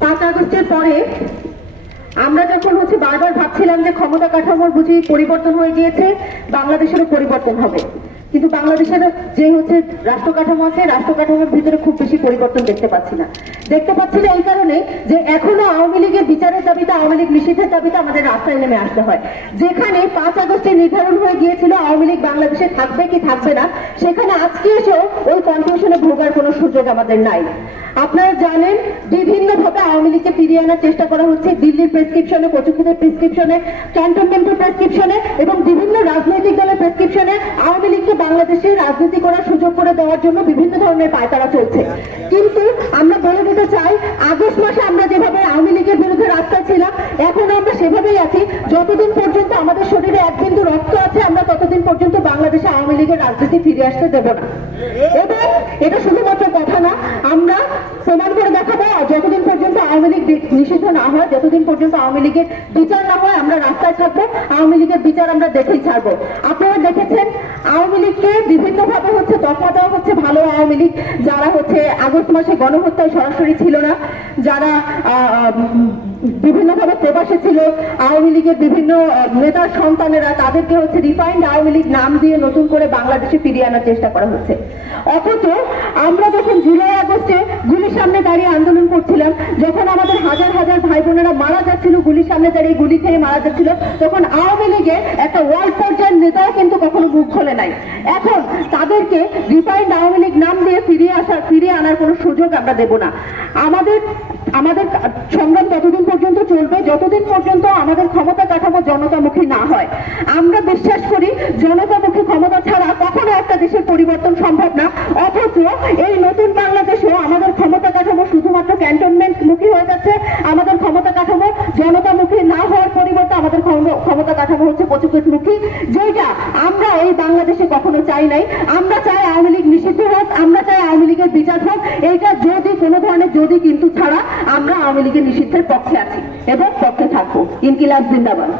5 আগস্টের পরে আমরা যখন বারবার ভাবছিলাম যে ক্ষমতা কাঠামোর বুঝি পরিবর্তন হয়ে গিয়েছে, বাংলাদেশেরও পরিবর্তন হবে, কিন্তু বাংলাদেশের যে রাষ্ট্র কাঠামো আছে, রাষ্ট্র কাঠামোর ভিতরে খুব বেশি পরিবর্তন দেখতে পাচ্ছি না এই কারণে যে এখনো আওয়ামী লীগের বিচারের দাবিতে, আওয়ামী লীগ নিষিদ্ধের দাবিতে আমাদের রাস্তায় নেমে আসতে হয়। যেখানে 5 আগস্টে নির্ধারণ হয়ে গিয়েছিল আওয়ামী লীগ বাংলাদেশে থাকবে কি থাকবে না, সেখানে আজকে এসেও ওই কনফিউশনে ভোগার কোনো সুযোগ আমাদের নাই। আপনারা জানেন বিভিন্নভাবে আওয়ামী লীগকে ফিরিয়ে আনার চেষ্টা করা হচ্ছে, দিল্লির প্রেসক্রিপশনে, কচুক্ষেত্রের প্রেসক্রিপশনে, ক্যান্টনমেন্টের প্রেসক্রিপশনে এবং বিভিন্ন রাজনৈতিক দলের প্রেসক্রিপশনে আওয়ামী লীগকে বাংলাদেশে রাজনীতি করার সুযোগ করে দেওয়ার জন্য বিভিন্ন ধরনের পায়তারা চলছে। কিন্তু আমরা বলে দিতে চাই, আগস্ট মাসে আমরা যেভাবে আওয়ামী লীগের বিরুদ্ধে রাস্তায় ছিলাম, এখন আমরা সেভাবেই আছি। যতদিন পর্যন্ত আমাদের শরীরে এক বিন্দু রক্ত আছে, আমরা ততদিন পর্যন্ত বাংলাদেশে আওয়ামী লীগের রাজনীতি ফিরে আসতে দেব না। এবং এটা শুধুমাত্র কথা না, আমরা প্রমাণ করে দেখাবো, যতদিন পর্যন্ত আওয়ামী লীগ নিষিদ্ধ না হয়, যতদিন পর্যন্ত আওয়ামী লীগের বিচার না হয়, আমরা রাস্তায় থাকবো। আওয়ামী লীগের বিচার আমরা দেখেই ছাড়বো। আপনারা দেখেছেন আওয়ামী লীগকে বিভিন্নভাবে তকমা দেওয়া হচ্ছে। ভালো আওয়ামী লীগ যারা আগস্ট মাসে গণহত্যায় সরাসরি ছিল না, যারা বিভিন্নভাবে প্রবাসে ছিল, আওয়ামী লীগের বিভিন্ন নেতার সন্তানেরা, তাদেরকে রিফাইন্ড আওয়ামী লীগ নাম দিয়ে নতুন করে বাংলাদেশে ফিরিয়ে আনার চেষ্টা করা হচ্ছে। অথচ আমরা যখন জুলাই আগস্টে গুলির সামনে দাঁড়িয়ে আন্দোলন করছিলাম, যখন আমাদের হাজার হাজার ভাই বোনেরা মারা যাচ্ছিল, গুলির সামনে দাঁড়িয়ে গুলি খেয়ে মারা যাচ্ছিল, তখন আওয়ামী লীগের একটা ওয়ার্ল্ড পর্যায়ের নেতাও কিন্তু কখনো মুখ খোলে নাই। এখন তাদেরকে রিফাইন্ড আওয়ামী লীগ নাম দিয়ে ফিরিয়ে আনার কোনো সুযোগ আমরা দেব না। আমাদের সংগ্রাম ততদিন পর্যন্ত চলবে যতদিন পর্যন্ত আমাদের ক্ষমতা কাঠামো জনতামুখী না হয়। আমরা বিশ্বাস করি জনতামুখী ক্ষমতা ছাড়া কখনো একটা দেশের পরিবর্তন সম্ভব না। অথচ এই নতুন বাংলাদেশেও আমাদের ক্ষমতা কাঠামো শুধুমাত্র ক্যান্টনমেন্ট মুখী হয়ে যাচ্ছে। আমাদের ক্ষমতা কাঠামো জনতামুখী না হওয়ার পরিবর্তে আমাদের ক্ষমতা কাঠামো কচুক্ষেত্রমুখী, যেটা আমরা এই বাংলাদেশে কখনো চাই নাই। আমরা চাই আওয়ামী লীগ নিষিদ্ধ হোক, আমরা চাই আওয়ামী লীগের বিচার হোক। এইটা যদি কোনো ধরনের যদি কিন্তু ছাড়া আমরা আওয়ামী লীগের নিষিদ্ধের পক্ষে আছি এবং পক্ষে থাকবো। ইনকিলাব জিন্দাবাদ।